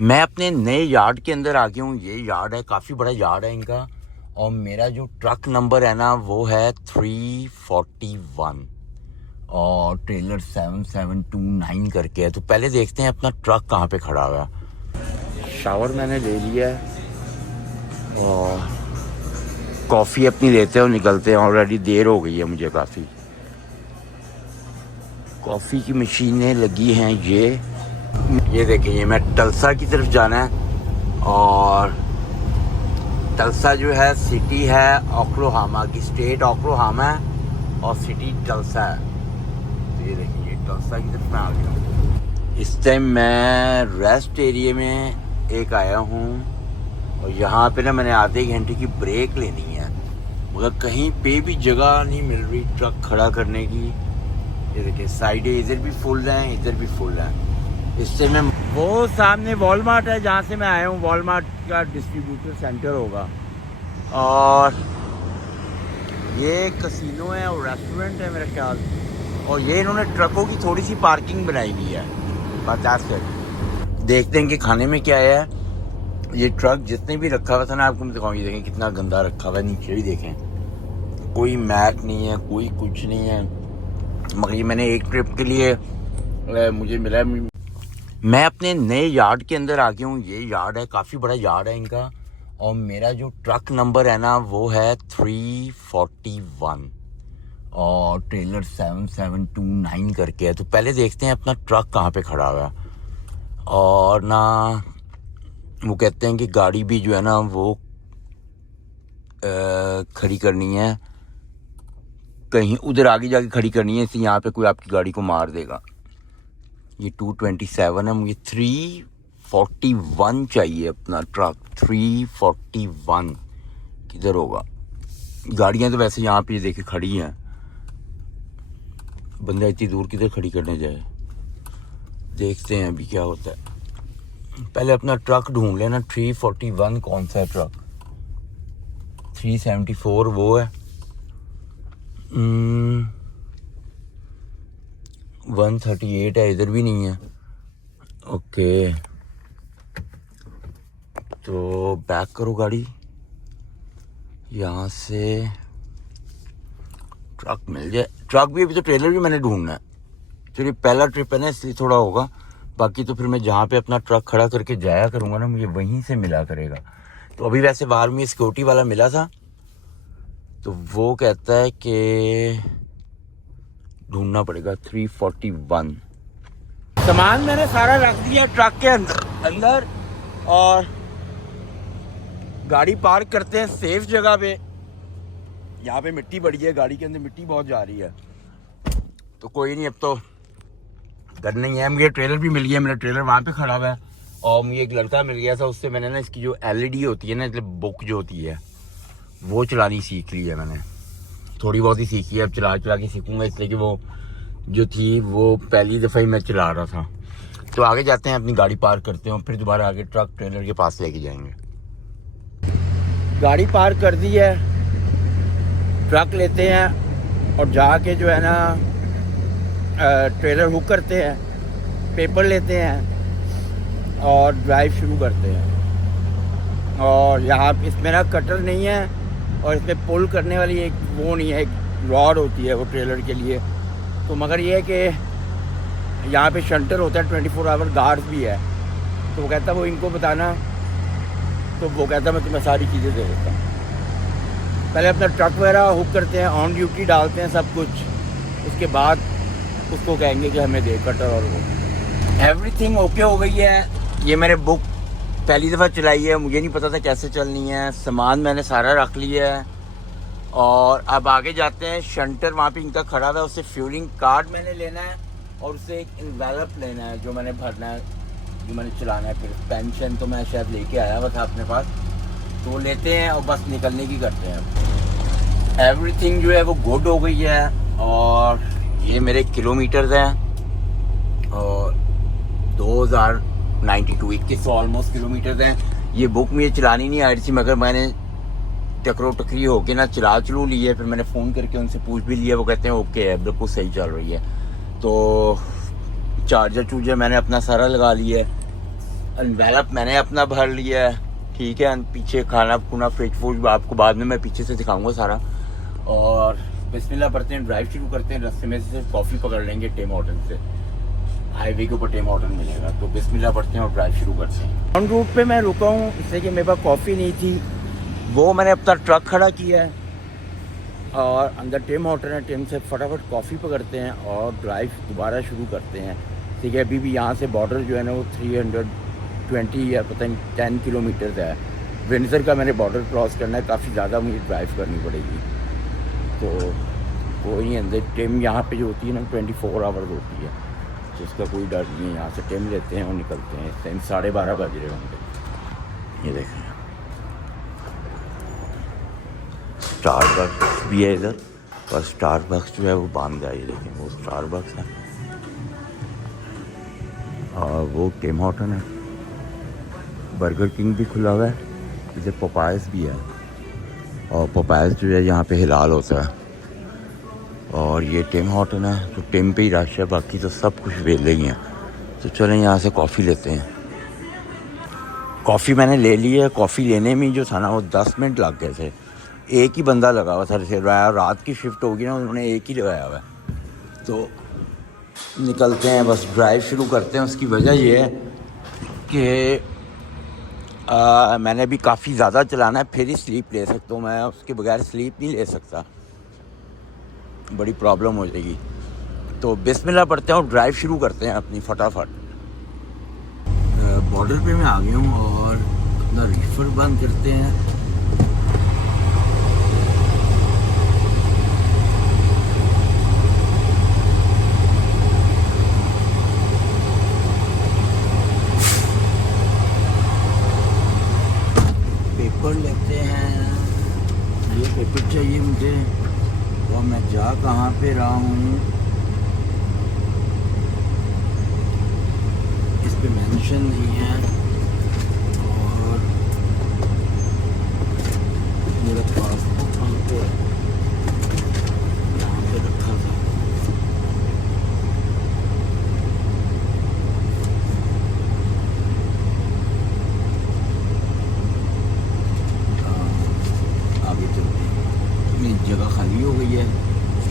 मैं अपने नए यार्ड के अंदर आ गया हूँ। ये यार्ड है, काफ़ी बड़ा यार्ड है इनका। और मेरा जो ट्रक नंबर है ना वो है 341 और ट्रेलर 7729 करके है। तो पहले देखते हैं अपना ट्रक कहाँ पे खड़ा हुआ है। शावर मैंने ले लिया है और कॉफ़ी अपनी लेते हैं और निकलते हैं। ऑलरेडी देर हो गई है मुझे काफ़ी। कॉफ़ी की मशीनें लगी हैं ये देखिए, ये मैं टलसा की तरफ जाना है। और टलसा जो है सिटी है ओक्लाहोमा की, स्टेट ओक्लाहोमा है और सिटी टलसा है। तो ये देखिए, ये टलसा की तरफ मैं आ गया हूँ। इस टाइम मैं रेस्ट एरिया में एक आया हूँ और यहाँ पे ना मैंने आधे घंटे की ब्रेक लेनी है, मगर कहीं पे भी जगह नहीं मिल रही ट्रक खड़ा करने की। ये देखिए साइडें इधर भी फुल हैं, इधर भी फुल है। इससे मैं वो सामने वॉलमार्ट है जहाँ से मैं आया हूँ, वॉलमार्ट का डिस्ट्रीब्यूटर सेंटर होगा। और ये कसिनो है और रेस्टोरेंट है मेरा ख्याल। और ये इन्होंने ट्रकों की थोड़ी सी पार्किंग बनाई हुई है। बस देखते हैं कि खाने में क्या है। ये ट्रक जितने भी रखा हुआ था ना, आपको मैं दिखाऊँ। ये देखें कितना गंदा रखा हुआ है, नीचे भी देखें, कोई मैट नहीं है, कोई कुछ नहीं है। मगर ये मैंने एक ट्रिप के लिए मुझे मिला। मैं अपने नए यार्ड के अंदर आ गया हूँ। ये यार्ड है, काफ़ी बड़ा यार्ड है इनका। और मेरा जो ट्रक नंबर है ना वो है 341 और ट्रेलर 7729 करके है। तो पहले देखते हैं अपना ट्रक कहाँ पे खड़ा हुआ है। और ना वो कहते हैं कि गाड़ी भी जो है ना वो खड़ी करनी है, कहीं उधर आगे जाके खड़ी करनी है, इसलिए यहाँ पे कोई आपकी गाड़ी को मार देगा। ये 227 है, मुझे 341 चाहिए अपना ट्रक। 341 किधर होगा? गाड़ियाँ तो वैसे यहाँ पे देखिए खड़ी हैं, बंदा इतनी दूर किधर खड़ी करने जाए। देखते हैं अभी क्या होता है। पहले अपना ट्रक ढूंढ लेना। 341 कौन सा है ट्रक? 374 वो है। 138 है, इधर भी नहीं है। ओके, तो बैक करो गाड़ी। यहाँ से ट्रक मिल जाए। ट्रक भी अभी तो, ट्रेलर भी मैंने ढूंढना है। चलिए पहला ट्रिप है ना, इसलिए थोड़ा होगा। बाकी तो फिर मैं जहाँ पे अपना ट्रक खड़ा करके जाया करूँगा ना, मुझे वहीं से मिला करेगा। तो अभी वैसे बाहर में सिक्योरिटी वाला मिला था, तो वो कहता है कि ढूंढना पड़ेगा 341। सामान मैंने सारा रख दिया ट्रक के अंदर और गाड़ी पार्क करते हैं सेफ जगह पे। यहाँ पे मिट्टी पड़ी है, गाड़ी के अंदर मिट्टी बहुत जा रही है। तो कोई नहीं, अब तो करना ही है। मुझे ट्रेलर भी मिल गया, मेरा ट्रेलर वहाँ पे खड़ा हुआ है। और मुझे एक लड़का मिल गया था, उससे मैंने ना इसकी जो LED होती है ना, मतलब बुक जो होती है, वो चलानी सीख ली है मैंने। थोड़ी बहुत ही सीखी है, अब चला के सीखूंगा, इसलिए कि वो जो थी वो पहली दफ़ा ही मैं चला रहा था। तो आगे जाते हैं, अपनी गाड़ी पार्क करते हैं, फिर दोबारा आगे ट्रक ट्रेलर के पास लेके जाएंगे। गाड़ी पार्क कर दी है, ट्रक लेते हैं और जाके जो है ना ट्रेलर हुक करते हैं, पेपर लेते हैं और ड्राइव शुरू करते हैं। और यहाँ इसमें ना कटर नहीं है और इसमें पुल करने वाली एक वो नहीं है, एक रॉड होती है वो ट्रेलर के लिए। तो मगर ये है कि यहाँ पे शंटर होता है, 24 आवर गार्ड्स भी है। तो वो कहता वो इनको बताना, तो वो कहता मैं तुम्हें सारी चीज़ें दे देता हूँ। पहले अपना ट्रक वगैरह हुक करते हैं, ऑन ड्यूटी डालते हैं सब कुछ, उसके बाद उसको कहेंगे कि हमें दे कटर। और वो एवरीथिंग ओके हो गई है। ये मैंने बुक पहली दफ़ा चलाई है, मुझे नहीं पता था कैसे चलनी है। सामान मैंने सारा रख लिया है और अब आगे जाते हैं। शंटर वहाँ पे इनका खड़ा हुआ है, उससे फ्यूलिंग कार्ड मैंने लेना है और उससे एक इन्वेलप लेना है जो मैंने भरना है, जो मैंने चलाना है। फिर पेंशन तो मैं शायद लेके आया हुआ था अपने पास, तो वो लेते हैं और बस निकलने की करते हैं। एवरीथिंग जो है वो गुड हो गई है। और ये मेरे किलोमीटर्स हैं और 2192 ऑलमोस्ट किलोमीटर्स हैं। ये बुक मुझे चलानी नहीं आ रही थी, मगर मैंने टकरी होके ना चलू ली है। फिर मैंने फ़ोन करके उनसे पूछ भी लिया, वो कहते हैं ओके है, बिल्कुल सही चल रही है। तो चार्जर मैंने अपना सारा लगा लिया है एनवेलप मैंने अपना भर लिया है, ठीक है। पीछे खाना खुना फ्रिज फूज आपको बाद में मैं पीछे से दिखाऊंगा सारा। और बिस्मिल्लाह पढ़ते हैं, ड्राइव शुरू करते हैं। रास्ते में से कॉफ़ी पकड़ लेंगे टिम हॉर्टन से, हाईवे के ऊपर टिम हॉर्टन मिलेगा। तो बिस्मिल्लाह पढ़ते हैं और ड्राइव शुरू करते हैं। ऑन रूट पे मैं रुका हूँ इसलिए कि मेरे पास कॉफ़ी नहीं थी, वो मैंने अपना ट्रक खड़ा किया है और अंदर टिम हॉर्टन है। टिम से फटाफट कॉफ़ी पकड़ते हैं और ड्राइव दोबारा शुरू करते हैं, ठीक है। अभी भी यहाँ से बॉर्डर जो है ना वो 320 या पता नहीं 10 किलोमीटर है। विंडसर का मैंने बॉर्डर क्रॉस करना है, काफ़ी ज़्यादा मुझे ड्राइव करनी पड़ेगी। तो कोई अंदर टिम यहाँ पे जो होती है ना 24 आवर्स होती है, तो उसका कोई डर नहीं है। यहाँ से टिम लेते हैं और निकलते हैं। इस टाइम 12:30 बज रहे होंगे। ये देखें स्टारबक्स भी है इधर, पर स्टारबक्स जो है वो बंद है। ये देखें वो स्टारबक्स है और वो टिम हॉर्टन है। बर्गर किंग भी खुला हुआ है, इधर पोपायस भी है और पोपायस जो है यहाँ पे हिलाल होता है। और ये टिम हॉर्टन है, तो टिम पे ही रश है, बाकी तो सब कुछ वेले ही हैं। तो चलें यहाँ से कॉफ़ी लेते हैं। कॉफ़ी मैंने ले ली है। कॉफ़ी लेने में जो था ना वो 10 मिनट लग गए थे। एक ही बंदा लगा हुआ था, रात की शिफ्ट होगी ना, उन्होंने एक ही लगाया हुआ है। तो निकलते हैं, बस ड्राइव शुरू करते हैं। उसकी वजह ये है कि मैंने भी काफ़ी ज़्यादा चलाना है, फिर ही स्लीप ले सकता हूँ। मैं उसके बगैर स्लीप नहीं ले सकता, बड़ी प्रॉब्लम हो जाएगी। तो बिस्मिल्लाह पढ़ते हैं और ड्राइव शुरू करते हैं अपनी फटाफट। बॉर्डर पे मैं आ गया हूँ और अपना रीफर बंद करते हैं। पेपर लेते हैं, ये पेपर चाहिए मुझे और मैं जा कहाँ पे रहा हूँ इस पे मेंशन नहीं है। और मेरा पासपोर्ट कहाँ पे है, यहाँ पे रखा था। आगे चलते हैं, मेरी जगह खाली हो गई है,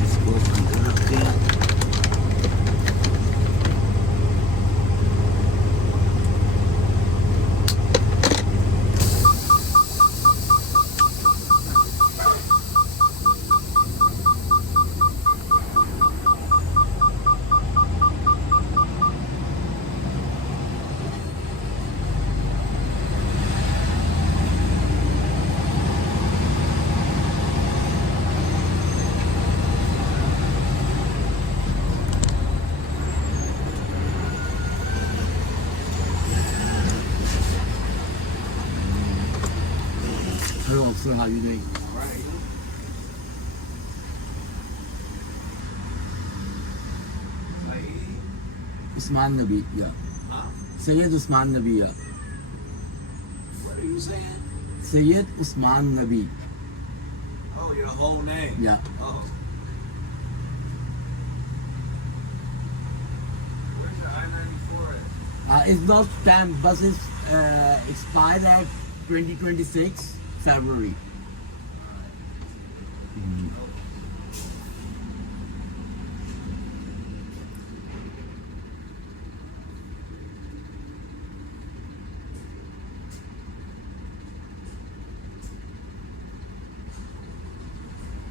इसको अंदर रखते हैं। Hello, sir, how you doing? Usman Nabi, yeah. Huh? Sayyid Usman Nabi, yeah. What are you saying? Sayyid Usman Nabi, Oh, your whole name? yeah. Oh. Where's your I-94 at? It's not stamped, but it's expired at 2026 February.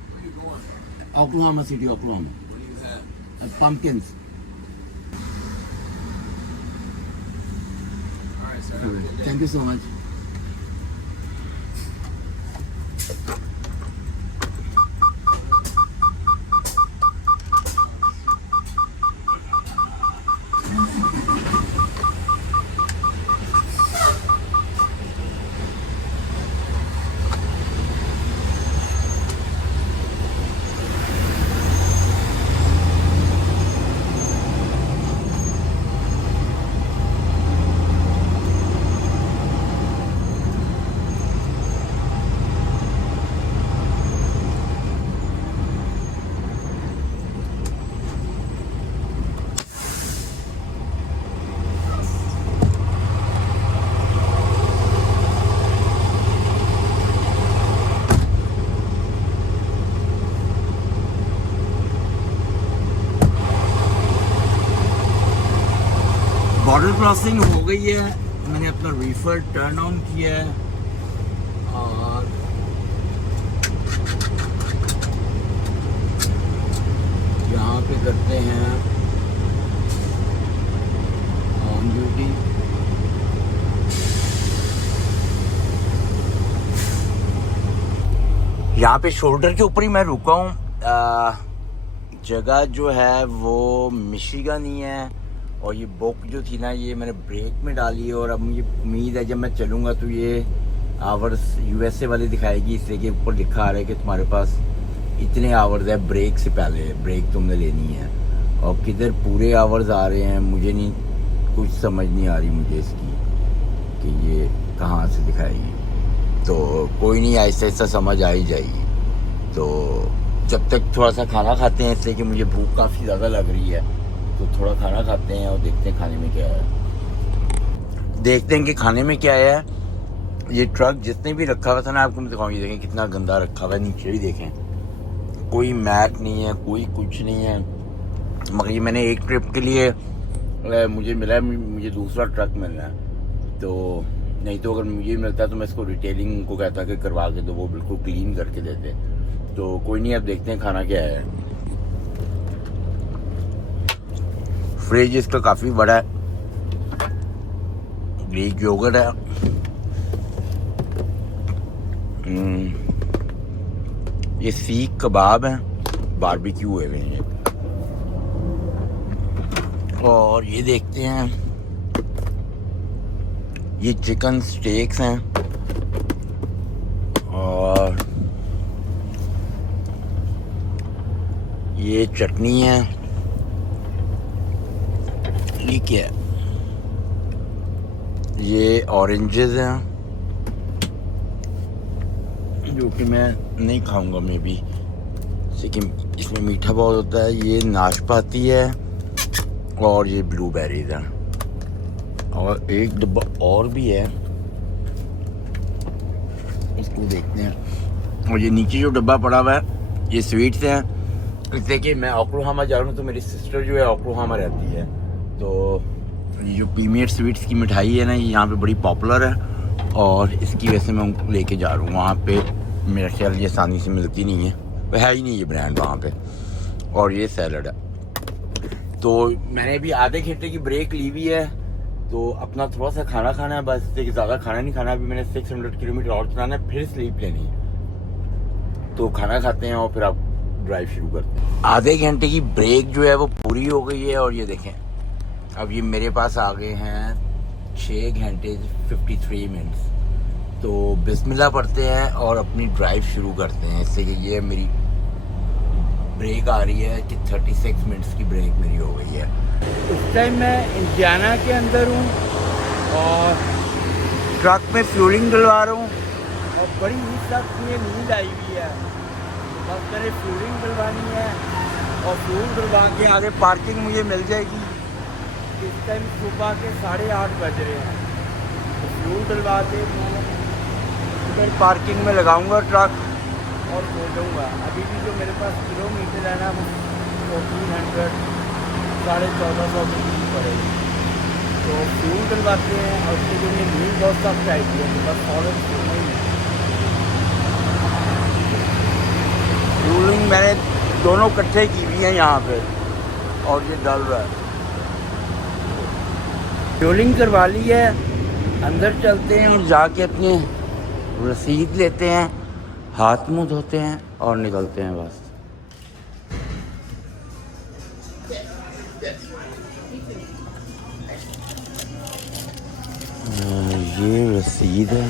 Where you going? Oklahoma City, Oklahoma. What do you have? Pumpkins. All right, sir. Have a good day. Thank you so much. Level crossing हो गई है, मैंने अपना Reifer turn on किया है और यहाँ पे करते हैं ऑन ड्यूटी। यहाँ पे शोल्डर के ऊपर ही मैं रुका हूँ। जगह जो है वो मिशिगन ही है और ये बुक जो थी ना ये मैंने ब्रेक में डाली है और अब मुझे उम्मीद है जब मैं चलूँगा तो ये आवर्स यूएसए वाले दिखाएगी, इसलिए कि ऊपर लिखा आ रहा है कि तुम्हारे पास इतने आवर्स है ब्रेक से पहले, ब्रेक तुमने लेनी है। और किधर पूरे आवर्स आ रहे हैं मुझे नहीं, कुछ समझ नहीं आ रही मुझे इसकी कि ये कहाँ से दिखाएगी। तो कोई नहीं, आहिस्ता आहिस्ता समझ आ ही जाएगी। तो जब तक थोड़ा सा खाना खाते हैं, इसलिए कि मुझे भूख काफ़ी ज़्यादा लग रही है, तो थोड़ा खाना खाते हैं और देखते हैं खाने में क्या है। देखते हैं कि खाने में क्या है। ये ट्रक जितने भी रखा हुआ था ना, आपको मैं दिखाऊँ, ये देखें कितना गंदा रखा हुआ है, नीचे भी देखें कोई मैट नहीं है, कोई कुछ नहीं है। मगर ये मैंने एक ट्रिप के लिए मुझे मिला है, मुझे दूसरा ट्रक मिलना है। तो नहीं तो अगर मुझे मिलता तो मैं इसको रिटेलिंग को कहता कि करवा के दो, वो बिल्कुल क्लीन करके देते। तो कोई नहीं, अब देखते हैं खाना क्या है। फ्रिज इसका काफ़ी बड़ा है, ग्रीक योगर्ट है, ये सीख कबाब है, बारबेक्यू हुए हुए हैं। और ये देखते हैं, ये चिकन स्टेक्स हैं और ये चटनी है। ये क्या है? ये ऑरेंजेस हैं जो कि मैं नहीं खाऊंगा मे बी, लेकिन इसमें मीठा बहुत होता है। ये नाशपाती है और ये ब्लूबेरीज हैं और एक डब्बा और भी है, इसको देखते हैं। और ये नीचे जो डब्बा पड़ा हुआ है ये स्वीट्स हैं, इसलिए कि मैं ओक्लाहोमा जा रहा हूँ तो मेरी सिस्टर जो है ओक्लाहोमा रहती है। तो ये जो पीमेट स्वीट्स की मिठाई है ना, ये यहाँ पे बड़ी पॉपुलर है और इसकी वजह से मैं उनको लेके जा रहा हूँ। वहाँ पे मेरा ख्याल ये आसानी से मिलती नहीं है, है ही नहीं ये ब्रांड वहाँ पे। और ये सैलड है। तो मैंने भी आधे घंटे की ब्रेक ली हुई है, तो अपना थोड़ा सा खाना खाना है बस, इससे ज़्यादा खाना नहीं खाना। अभी मैंने 600 किलोमीटर और चलाना है, फिर स्लीप लेनी है। तो खाना खाते हैं और फिर आप ड्राइव शुरू करते हैं। आधे घंटे की ब्रेक जो है वो पूरी हो गई है और ये देखें अब ये मेरे पास आ गए हैं 6 घंटे 53 मिनट्स। तो बिस्मिल्लाह पढ़ते हैं और अपनी ड्राइव शुरू करते हैं, इससे कि ये मेरी ब्रेक आ रही है कि 36 मिनट्स की ब्रेक मेरी हो गई है। इस टाइम मैं इंडियाना के अंदर हूँ और ट्रक में फ्यूलिंग डलवा रहा हूँ और बड़ी ही सख्त मुझे नींद आई हुई है। बस मैंने फ्यूलिंग डलवानी है और फ्यूल डलवा के आगे पार्किंग मुझे मिल जाएगी। इस टाइम सुबह के 8:30 बज रहे हैं। तो फ्यूल डलवा के मैं पार्किंग में लगाऊंगा ट्रक और सो जाऊँगा। अभी भी जो मेरे पास किलोमीटर है ना वो 1400 1450 की पड़ेगी। तो फ्यूल डलवाते हैं और उसके जो नींद बहुत सख्त आई थी तो बस फौरन सोना ही है। फ्यूलिंग मैंने दोनों इकट्ठे की हुई हैं यहाँ पे और ये डल रहा है। फ्यूलिंग करवा ली है, अंदर चलते हैं और जाके अपने रसीद लेते हैं, हाथ मुंह धोते हैं और निकलते हैं बस। ये रसीद है।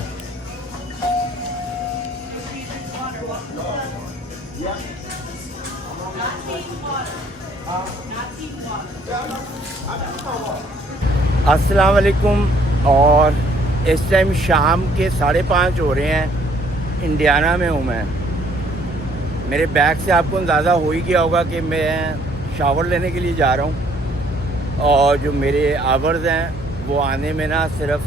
अस्सलाम वालेकुम। और इस टाइम शाम के 5:30 हो रहे हैं। इंडियाना में हूँ मैं। मेरे बैग से आपको अंदाज़ा हो ही गया होगा कि मैं शावर लेने के लिए जा रहा हूँ और जो मेरे आवर्स हैं वो आने में ना सिर्फ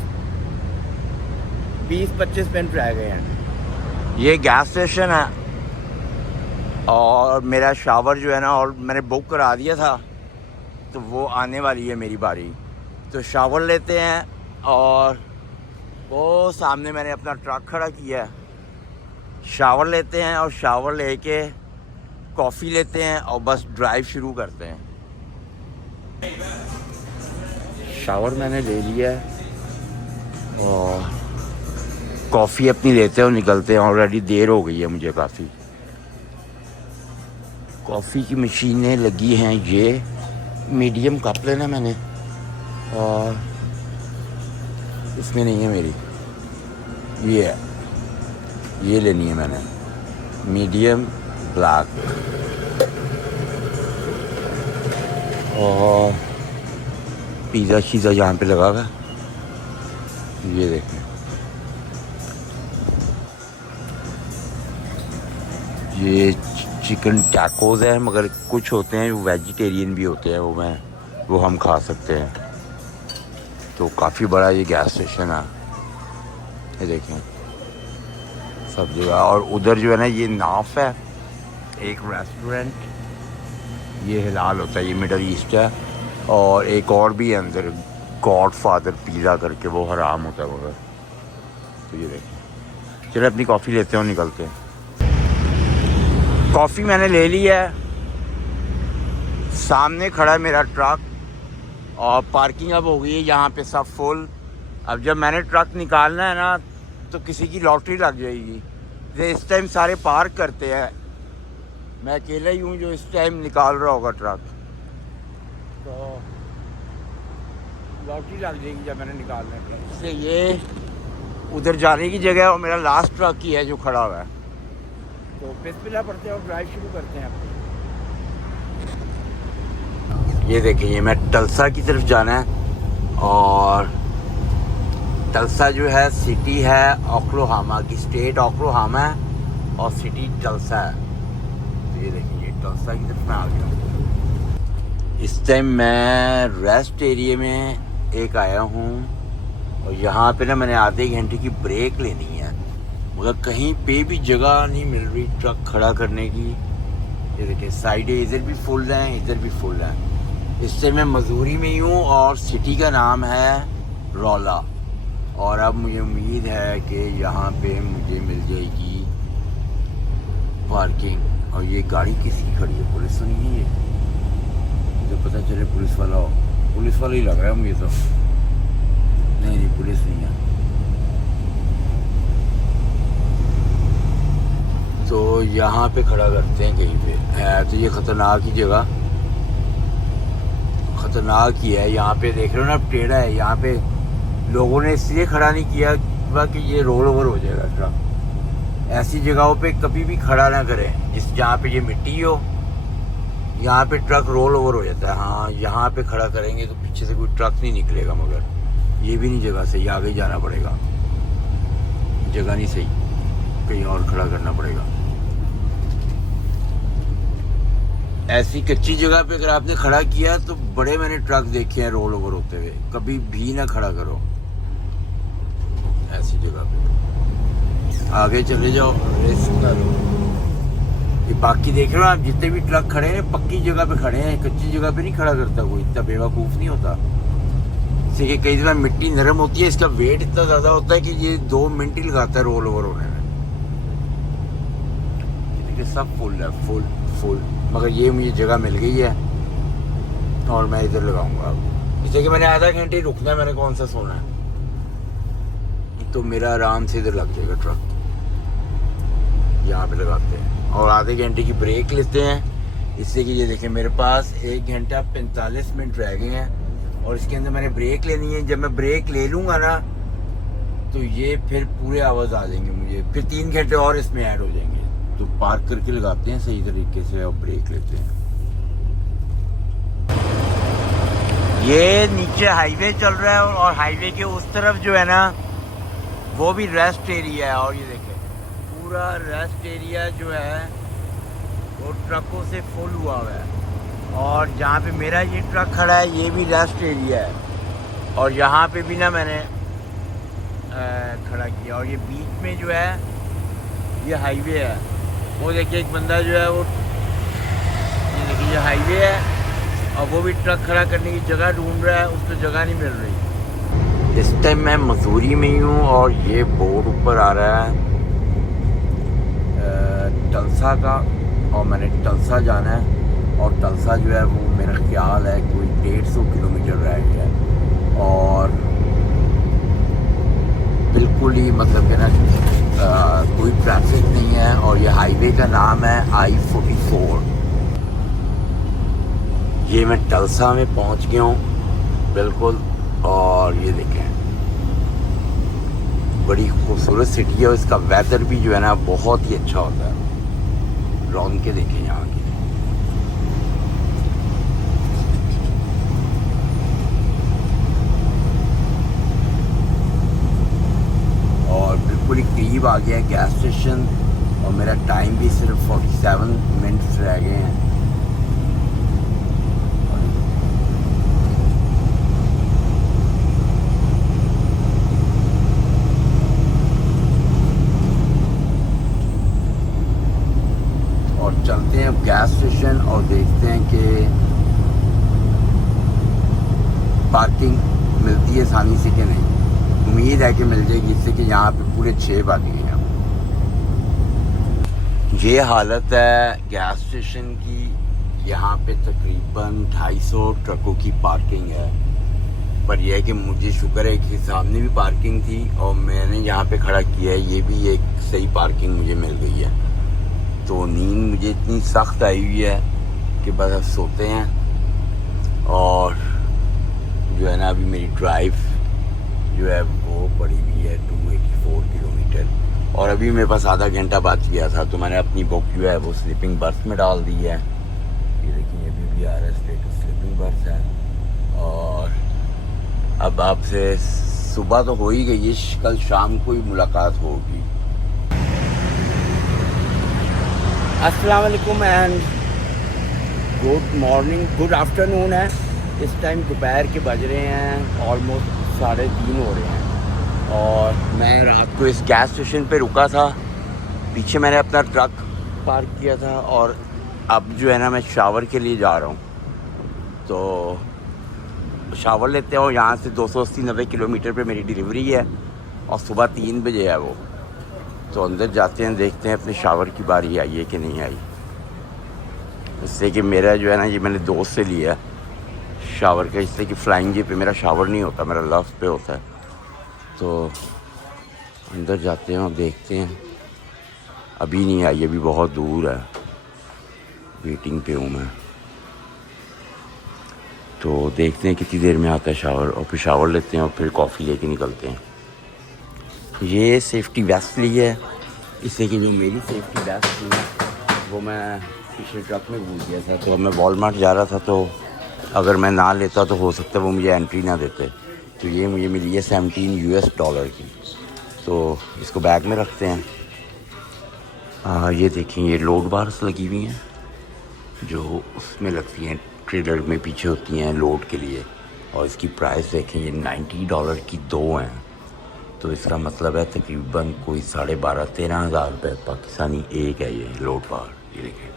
20-25 मिनट रह गए हैं। ये गैस स्टेशन है और मेरा शावर जो है ना और मैंने बुक करा दिया था, तो वो आने वाली है मेरी बारी। तो शावर लेते हैं और वो सामने मैंने अपना ट्रक खड़ा किया है। शावर लेते हैं और शावर लेके कॉफ़ी लेते हैं और बस ड्राइव शुरू करते हैं। शावर मैंने ले लिया है और कॉफ़ी अपनी लेते हैं और निकलते हैं। ऑलरेडी देर हो गई है मुझे काफ़ी। कॉफ़ी की मशीनें लगी हैं, ये मीडियम कप लेना मैंने और इसमें नहीं है मेरी, ये लेनी है मैंने मीडियम ब्लैक। और पिज़्ज़ा शीज़ा यहाँ पे लगा हुआ, ये देखें। ये चिकन टैकोस है, मगर कुछ होते हैं वो वेजिटेरियन भी होते हैं, वो हम खा सकते हैं। तो काफ़ी बड़ा ये गैस स्टेशन है, ये देखें सब जगह। और उधर जो है ना ये नाफ है, एक रेस्टोरेंट, ये हिलाल होता है, ये मिडल ईस्ट है। और एक और भी है अंदर, गॉड फादर पिज़्ज़ा करके, वो हराम होता है मगर। तो ये देखें, चलो अपनी कॉफ़ी लेते हैं और निकलते हैं। कॉफ़ी मैंने ले ली है, सामने खड़ा है मेरा ट्रक और पार्किंग अब हो गई है यहाँ पे सब फुल। अब जब मैंने ट्रक निकालना है ना तो किसी की लॉटरी लग जाएगी। जो इस टाइम सारे पार्क करते हैं, मैं अकेला ही हूँ जो इस टाइम निकाल रहा होगा ट्रक, तो लॉटरी लग जाएगी जब मैंने निकालना है। इसलिए ये उधर जाने की जगह है और मेरा लास्ट ट्रक ही है जो खड़ा हुआ है। तो बिस्मिल्लाह पढ़ते हैं और ड्राइव शुरू करते हैं। ये देखिए, ये मैं टल्सा की तरफ जाना है और टल्सा जो है सिटी है ओक्लाहोमा की, स्टेट ओक्लाहोमा है और सिटी टल्सा है। तो ये देखिए, ये टल्सा की तरफ मैं आ गया हूँ। इस टाइम मैं रेस्ट एरिया में एक आया हूँ और यहाँ पे ना मैंने आधे घंटे की ब्रेक लेनी है, मगर कहीं पे भी जगह नहीं मिल रही ट्रक खड़ा करने की। ये देखिए साइडें इधर भी फुल हैं, इधर भी फुल हैं। इससे मैं मजूरी में ही हूँ और सिटी का नाम है रौला। और अब मुझे उम्मीद है कि यहाँ पे मुझे मिल जाएगी पार्किंग। और ये गाड़ी किसकी खड़ी है? पुलिस तो नहीं है ये? मुझे पता चले पुलिस वाला हो, पुलिस वाला ही लग रहा है मुझे तो। नहीं, पुलिस नहीं है। तो यहाँ पे खड़ा करते हैं कहीं पे। है तो ये ख़तरनाक ही जगह, खतरनाक ही है। यहाँ पे देख रहे हो ना, टेढ़ा है। यहाँ पे लोगों ने इसलिए खड़ा नहीं किया कि ये रोल ओवर हो जाएगा ट्रक। ऐसी जगहों पे कभी भी खड़ा ना करें जिस जहाँ पे ये मिट्टी हो, यहाँ पे ट्रक रोल ओवर हो जाता है। हाँ, यहाँ पे खड़ा करेंगे तो पीछे से कोई ट्रक नहीं निकलेगा, मगर ये भी नहीं जगह सही, आगे ही जाना पड़ेगा। जगह नहीं सही, कहीं और खड़ा करना पड़ेगा। ऐसी कच्ची जगह पे अगर आपने खड़ा किया तो बड़े मैंने ट्रक देखे हैं रोल ओवर होते हुए। कभी भी ना खड़ा करो ऐसी जगह पे, आगे चले जाओ, रेस ना लो। ये बाकी देख रहे हो आप, जितने भी ट्रक खड़े हैं पक्की जगह पे खड़े हैं, कच्ची जगह पे नहीं खड़ा करता कोई। इतना बेवकूफ़ नहीं होता। इससे कि कई दफ़ा मिट्टी नरम होती है, इसका वेट इतना ज़्यादा होता है कि ये 2 मिनट ही लगाता है रोल ओवर होने में। देखिए सब फुल है, फुल फुल। मगर ये मुझे जगह मिल गई है और मैं इधर लगाऊंगा अब। इससे कि मैंने आधा घंटे रुकना है, मैंने कौन सा सोना है, तो मेरा आराम से इधर लग जाएगा ट्रक। यहाँ पे लगाते हैं और आधे घंटे की ब्रेक लेते हैं। इससे कि ये देखें मेरे पास 1 घंटा 45 मिनट रह गए हैं और इसके अंदर मैंने ब्रेक लेनी है। जब मैं ब्रेक ले लूँगा ना तो ये फिर पूरे आवाज़ आ जाएंगे मुझे, फिर 3 घंटे और इसमें ऐड हो जाएंगे। तो पार्क करके लगाते हैं सही तरीके से और ब्रेक लेते हैं। ये नीचे हाईवे चल रहा है और हाईवे के उस तरफ जो है ना वो भी रेस्ट एरिया है। और ये देखें पूरा रेस्ट एरिया जो है वो ट्रकों से फुल हुआ हुआ है। और जहाँ पे मेरा ये ट्रक खड़ा है ये भी रेस्ट एरिया है और यहाँ पे भी ना मैंने खड़ा किया। और ये बीच में जो है ये हाईवे है। वो देखिए एक बंदा जो है वो, ये देखिए ये हाईवे है और वो भी ट्रक खड़ा करने की जगह ढूंढ रहा है, उसको जगह नहीं मिल रही। इस टाइम मैं मसूरी में ही हूँ और ये बोर्ड ऊपर आ रहा है टलसा का, और मैंने टलसा जाना है। और टलसा जो है वो मेरा ख्याल है कोई 150 किलोमीटर रह गया है, और बिल्कुल ही मतलब कि ना कोई ट्रैफिक नहीं है। और ये हाईवे का नाम है I-44। ये मैं टलसा में पहुंच गया हूँ बिल्कुल। और ये देखें, बड़ी खूबसूरत सिटी है और इसका वेदर भी जो है ना बहुत ही अच्छा होता है। रौनकें देखें यहाँ की। और बिल्कुल ही करीब आ गया है गैस स्टेशन, और मेरा टाइम भी सिर्फ 47 मिनट्स रह गए हैं। और चलते हैं अब गैस स्टेशन और देखते हैं कि पार्किंग मिलती है आसानी से कि नहीं। उम्मीद है कि मिल जाएगी, इससे कि यहाँ पे पूरे 6 बज गए हैं। ये हालत है गैस स्टेशन की। यहाँ पे तकरीबन 250 ट्रकों की पार्किंग है। पर यह है कि मुझे शुक्र है कि सामने भी पार्किंग थी और मैंने यहाँ पे खड़ा किया है। ये भी एक सही पार्किंग मुझे मिल गई है। तो नींद मुझे इतनी सख्त आई हुई है कि बस अब सोते हैं। और जो है ना अभी मेरी ड्राइव जो है वो पड़ी हुई है 284 किलोमीटर, और अभी मेरे पास आधा घंटा बच गया था। तो मैंने अपनी बुक जो है वो स्लीपिंग बर्थ में डाल दी है। ये देखिए अभी भी आ रहा है स्टेटस स्लीपिंग बर्थ है। और अब आपसे सुबह तो हो ही गई है, कल शाम को ही मुलाकात होगी। अस्सलाम वालेकुम and good morning, good afternoon है। इस टाइम दोपहर के बज रहे हैं ऑलमोस्ट 3:30 हो रहे हैं। और मैं रात को इस गैस स्टेशन पे रुका था। पीछे मैंने अपना ट्रक पार्क किया था और अब जो है ना मैं शावर के लिए जा रहा हूँ। तो शावर लेते हो। यहाँ से 280-90 किलोमीटर पे मेरी डिलीवरी है और सुबह 3 बजे है वो। तो अंदर जाते हैं, देखते हैं अपने शावर की बारी आई है कि नहीं आई। इससे कि मेरा जो है ना ये मैंने दोस्त से लिया शावर का, इससे कि फ्लाइंग जे पे मेरा शावर नहीं होता, मेरा लव पे होता है। तो अंदर जाते हैं और देखते हैं। अभी नहीं आई, अभी बहुत दूर है, वेटिंग पे हूँ मैं। तो देखते हैं कितनी देर में आता है शावर, और फिर शावर लेते हैं और फिर कॉफ़ी लेके निकलते हैं। ये सेफ्टी वेस्ट ली है, इससे कि जो मेरी सेफ्टी वेस्ट थी वो मैं पिछले ट्रक में भूल गया था। तो अब मैं वॉलमार्ट जा रहा था, तो अगर मैं ना लेता तो हो सकता है वो मुझे एंट्री ना देते। तो ये मुझे मिली है $17 की। तो इसको बैग में रखते हैं। ये देखिए ये लोड बार्स लगी हुई हैं जो उसमें लगती हैं, ट्रेलर में पीछे होती हैं लोड के लिए। और इसकी प्राइस देखें, ये $90 की 2 हैं। तो इसका मतलब है तकरीबन कोई 12,500-13 हज़ार रुपये पाकिस्तानी एक है ये लोड बार। ये देखें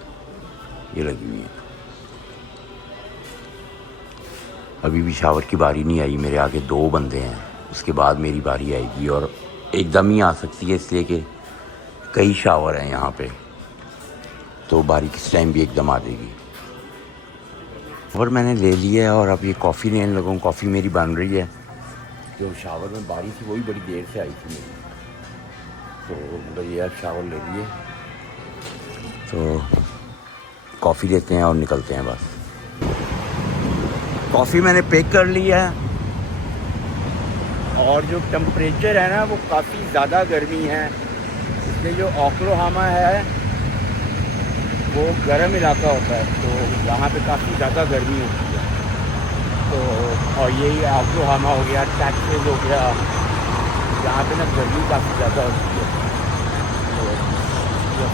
ये लगी हुई है। अभी भी शावर की बारी नहीं आई, मेरे आगे 2 बंदे हैं, उसके बाद मेरी बारी आएगी। और एकदम ही आ सकती है इसलिए कि कई शावर हैं यहाँ पे, तो बारी किस टाइम भी एकदम आ जाएगी। और मैंने ले लिया है और अब ये कॉफ़ी लेने लगा हूँ। कॉफ़ी मेरी बन रही है। जो शावर में बारी थी वही बड़ी देर से आई थी मेरी, तो मतलब ये अब शावर ले लिए। तो कॉफ़ी लेते हैं और निकलते हैं बस। कॉफ़ी मैंने पैक कर ली है। और जो टेम्परेचर है ना वो काफ़ी ज़्यादा गर्मी है, इसलिए जो ओक्लाहोमा है वो गर्म इलाका होता है, तो यहाँ पे काफ़ी ज़्यादा गर्मी होती है। तो और यही ओक्लाहोमा हो गया, टेक्सास हो गया, यहाँ पे ना गर्मी काफ़ी ज़्यादा होती है। तो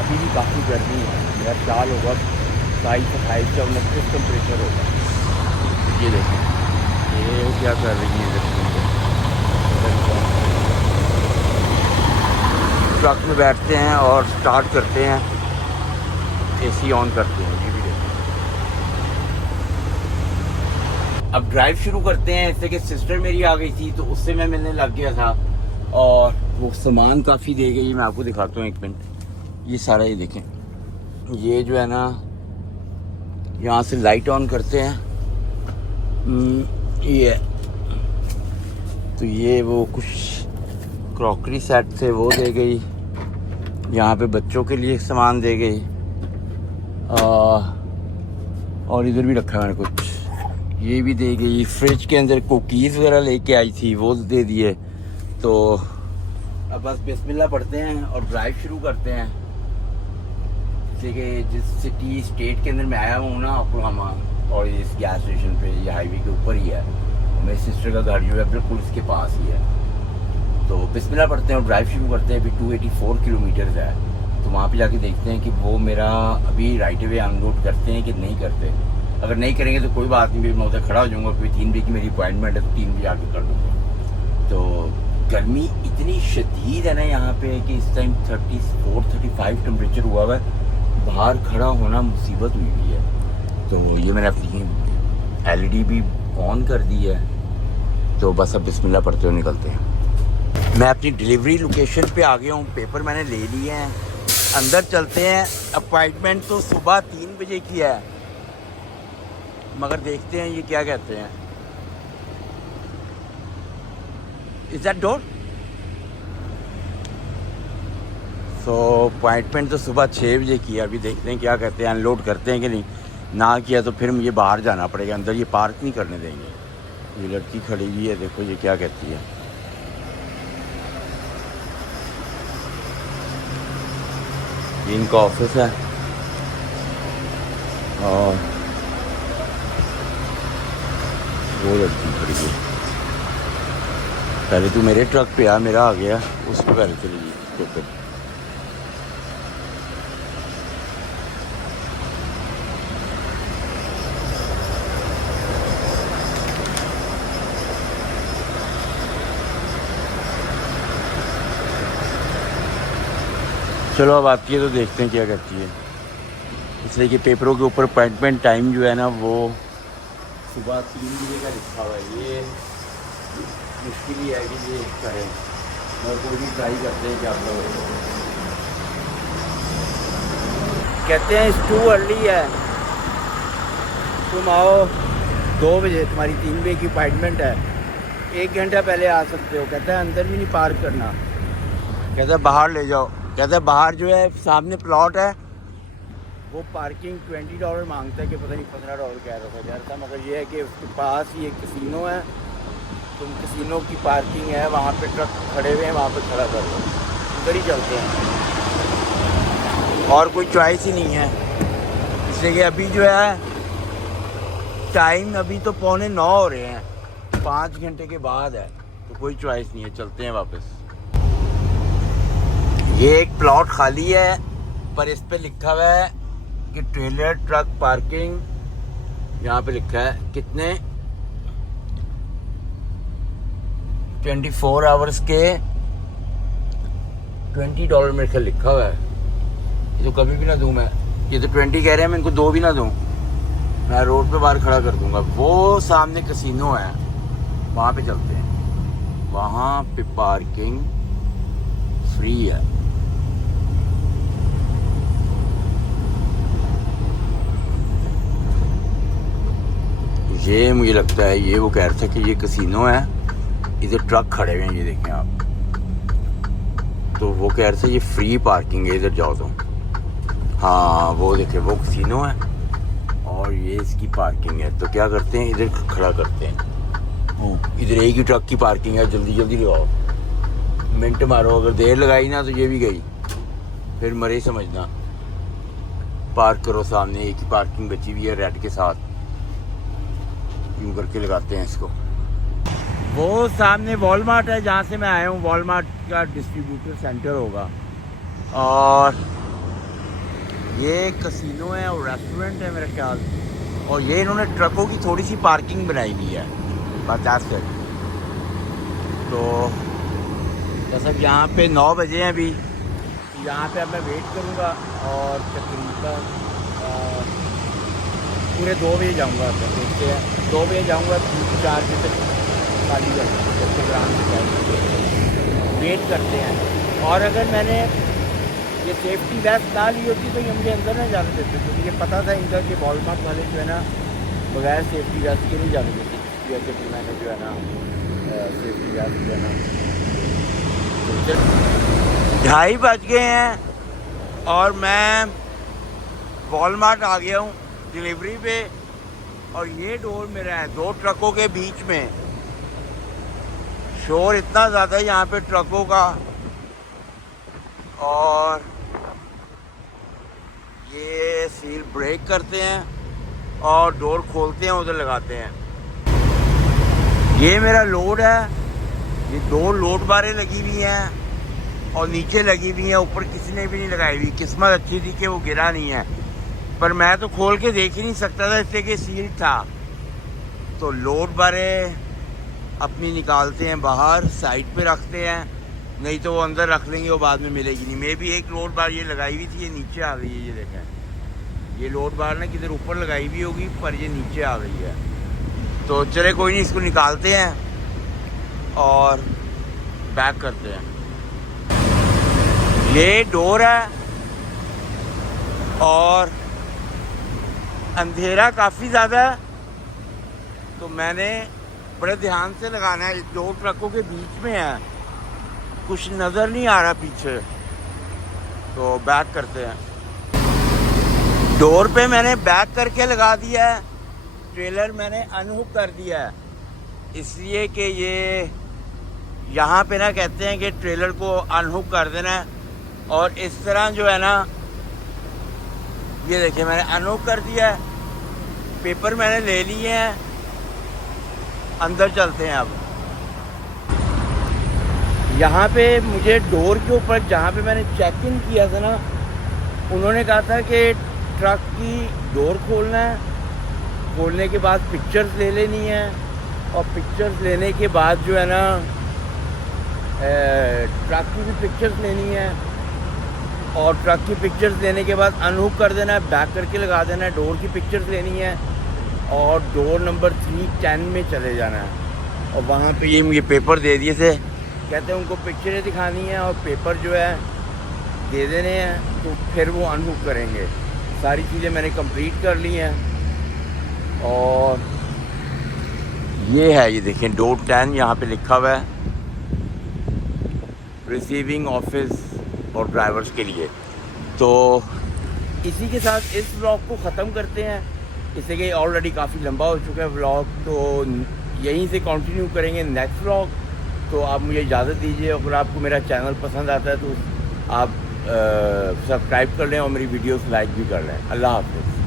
अभी भी काफ़ी गर्मी है। मेरा ख्याल होगा 27-28 या 29 टेम्परेचर होगा। ये देखें ये क्या कर रही हैं ट्रक में बैठते हैं और स्टार्ट करते हैं, एसी ऑन करते हैं। ये भी देखें अब ड्राइव शुरू करते हैं। इससे कि सिस्टर मेरी आ गई थी तो उससे मैं मिलने लग गया था और वो सामान काफ़ी दे गई। मैं आपको दिखाता हूँ, एक मिनट। ये सारा ये देखें, ये जो है ना, यहाँ से लाइट ऑन करते हैं, ये तो ये वो कुछ क्रॉकरी सेट थे वो दे गई। यहाँ पे बच्चों के लिए सामान दे गई और इधर भी रखा है मैंने कुछ, ये भी दे गई। फ्रिज के अंदर कुकीज़ वगैरह लेके आई थी वो दे दिए। तो अब बस बिस्मिल्लाह पढ़ते हैं और ड्राइव शुरू करते हैं। जैसे जिस सिटी स्टेट के अंदर मैं आया हूँ ना, ओक्लाहोमा, और इस गैस स्टेशन पे ये हाईवे के ऊपर ही है। मेरी सिस्टर का घर जो है बिल्कुल इसके पास ही है। तो बिस्मिल्लाह पढ़ते हैं और ड्राइव शुरू करते हैं। अभी 284 किलोमीटर्स है, तो वहाँ पे जाके देखते हैं कि वो मेरा अभी राइट वे अनलोड करते हैं कि नहीं करते। अगर नहीं करेंगे तो कोई बात नहीं, मैं उधर खड़ा हो जाऊँगा। कोई 3 बजे की मेरी अपॉइंटमेंट है तो 3 बजे आके कर दूँगा। तो गर्मी इतनी शदीद है ना यहाँ पे कि इस टाइम 34-35 टेम्परेचर हुआ हुआ है। बाहर खड़ा होना मुसीबत हुई हुई है। तो ये मैंने अपनी LED भी ऑन कर दी है। तो बस अब बिस्मिल्लाह पढ़ते हुए निकलते हैं। मैं अपनी डिलीवरी लोकेशन पे आ गया हूँ। पेपर मैंने ले लिए हैं, अंदर चलते हैं। अपॉइंटमेंट तो सुबह 3 बजे की है, मगर देखते हैं ये क्या कहते हैं। Is that door? तो अपॉइंटमेंट तो सुबह 6 बजे की है। अभी देखते हैं क्या कहते हैं, अनलोड करते हैं कि नहीं। ना किया तो फिर मुझे बाहर जाना पड़ेगा, अंदर ये पार्क नहीं करने देंगे। ये लड़की खड़ी हुई है, देखो ये क्या कहती है। ये इनका ऑफिस है और वो लड़की खड़ी है। पहले तू मेरे ट्रक पे आ, मेरा आ गया, उस पर पहले चली गई पेपर। चलो अब आती है तो देखते हैं क्या करती है। इसलिए कि पेपरों के ऊपर अपॉइंटमेंट टाइम जो है ना वो सुबह 3 बजे का लिखा हुआ है। ये मुश्किल ही है कि ये करें, और कोई भी ट्राई करते हैं कि आप लोग कहते हैं इस 2 अर्ली है, तुम आओ 2 बजे, तुम्हारी 3 बजे की अपॉइंटमेंट है, 1 घंटा पहले आ सकते हो। कहता है अंदर भी नहीं पार्क करना, कहता है बाहर ले जाओ। कहता है बाहर जो है सामने प्लॉट है, वो पार्किंग $20 मांगता है कि पता नहीं $15 कह रहा था। मगर ये है कि उसके पास ही एक कसिनो है, तुम कसिनो की पार्किंग है, वहाँ पे ट्रक खड़े हुए हैं, वहाँ पे खड़ा कर दो, उधर ही चलते हैं। और कोई चॉइस ही नहीं है। इसलिए कि अभी जो है टाइम अभी तो 8:45 हो रहे हैं, 5 घंटे के बाद है, तो कोई चॉइस नहीं है, चलते हैं वापस। ये एक प्लॉट खाली है, पर इस पे लिखा हुआ है कि ट्रेलर ट्रक पार्किंग। यहाँ पे लिखा है कितने 24 आवर्स के $20 मेरे ख्याल लिखा हुआ है। ये तो कभी भी ना दूं मैं, ये तो 20 कह रहे हैं, मैं इनको 2 भी ना दूं, मैं रोड पे बाहर खड़ा कर दूंगा। वो सामने कसिनो है, वहाँ पे चलते हैं, वहाँ पे पार्किंग फ्री है। ये मुझे लगता है ये वो कह रहा था कि ये कसिनो है, इधर ट्रक खड़े हुए हैं, ये देखें आप। तो वो कह रहे थे ये फ्री पार्किंग है, इधर जाओ तो। हाँ वो देखें, वो कसिनो है और ये इसकी पार्किंग है। तो क्या करते हैं, इधर खड़ा करते हैं। इधर एक ही ट्रक की पार्किंग है, जल्दी जल्दी लगाओ, मिनट मारो। अगर देर लगाई ना तो ये भी गई, फिर मरे समझना। पार्क करो सामने, एक ही पार्किंग बची हुई है रेड के साथ, यूँ करके लगाते हैं इसको। वो सामने वॉलमार्ट है जहाँ से मैं आया हूँ, वॉलमार्ट का डिस्ट्रीब्यूटर सेंटर होगा। और ये कसिनो है और रेस्टोरेंट है मेरा ख्याल। और ये इन्होंने ट्रकों की थोड़ी सी पार्किंग बनाई हुई है, बस। तो जैसा कि यहाँ पे 9 बजे हैं अभी, यहाँ पे अब मैं वेट करूँगा और तकरीबन पूरे 2 बजे जाऊँगा, अब देखते हैं 2 बजे जाऊँगा, 4 बजे तक खाली कर वेट करते हैं। और अगर मैंने ये सेफ्टी वेस्ट ना ली होती तो ये मुझे अंदर ना जाने देते, क्योंकि ये पता था इनका कि वॉलमार्ट वाले जो है ना बगैर सेफ्टी वेस्ट के नहीं जाने देते। जैसे कि मैंने जो है ना सेफ्टी वेस्ट जो है ना 2:30 बज गए हैं और मैं वॉलमार्ट आ गया हूँ डिलीवरी पे। और ये डोर मेरा है 2 ट्रकों के बीच में। शोर इतना ज़्यादा है यहाँ पे ट्रकों का, और ये सील ब्रेक करते हैं और डोर खोलते हैं, उधर लगाते हैं। ये मेरा लोड है, ये 2 लोड बारें लगी हुई हैं और नीचे लगी हुई हैं, ऊपर किसी ने भी नहीं लगाई हुई। किस्मत अच्छी थी कि वो गिरा नहीं है, पर मैं तो खोल के देख ही नहीं सकता था इसलिए कि सील था। तो लोड बारें अपनी निकालते हैं बाहर, साइड पे रखते हैं, नहीं तो वो अंदर रख लेंगे, वो बाद में मिलेगी नहीं। मैं भी एक लोड बार ये लगाई हुई थी, ये नीचे आ गई है। ये देखें, ये लोड बार ना किधर ऊपर लगाई हुई होगी, पर ये नीचे आ गई है। तो चले कोई नहीं, इसको निकालते हैं और बैक करते हैं। ये डोर है और अंधेरा काफ़ी ज़्यादा है, तो मैंने बड़े ध्यान से लगाना है। 2 ट्रकों के बीच में है, कुछ नज़र नहीं आ रहा पीछे, तो बैक करते हैं। डोर पे मैंने बैक करके लगा दिया है, ट्रेलर मैंने अनहुक कर दिया है, इसलिए कि ये यहाँ पे ना कहते हैं कि ट्रेलर को अनहुक कर देना है। और इस तरह जो है ना, ये देखिए मैंने अनहुक कर दिया है, पेपर मैंने ले लिए हैं, अंदर चलते हैं। अब यहाँ पे मुझे डोर के ऊपर जहाँ पे मैंने चेक इन किया था ना, उन्होंने कहा था कि ट्रक की डोर खोलना है, खोलने के बाद पिक्चर्स ले लेनी है, और पिक्चर्स लेने के बाद जो है ना ट्रक की भी पिक्चर्स लेनी है, और ट्रक की पिक्चर्स लेने के बाद अनहुक कर देना है, बैक करके लगा देना है। डोर की पिक्चर्स लेनी है और डोर नंबर 310 में चले जाना है। और वहाँ पे ये मुझे पेपर दे दिए थे, कहते हैं उनको पिक्चरें दिखानी है और पेपर जो है दे देने हैं, तो फिर वो अनहुक करेंगे। सारी चीज़ें मैंने कंप्लीट कर ली हैं। और ये है, ये देखें डोर 10 यहाँ पे लिखा हुआ है, रिसीविंग ऑफिस और ड्राइवर्स के लिए। तो इसी के साथ इस व्लॉग को ख़त्म करते हैं, इससे कि ऑलरेडी काफ़ी लंबा हो चुका है व्लॉग, तो यहीं से कंटिन्यू करेंगे नेक्स्ट व्लॉग। तो आप मुझे इजाज़त दीजिए। अगर आपको मेरा चैनल पसंद आता है तो आप सब्सक्राइब कर लें और मेरी वीडियोस लाइक भी कर लें। अल्लाह हाफ़िज़।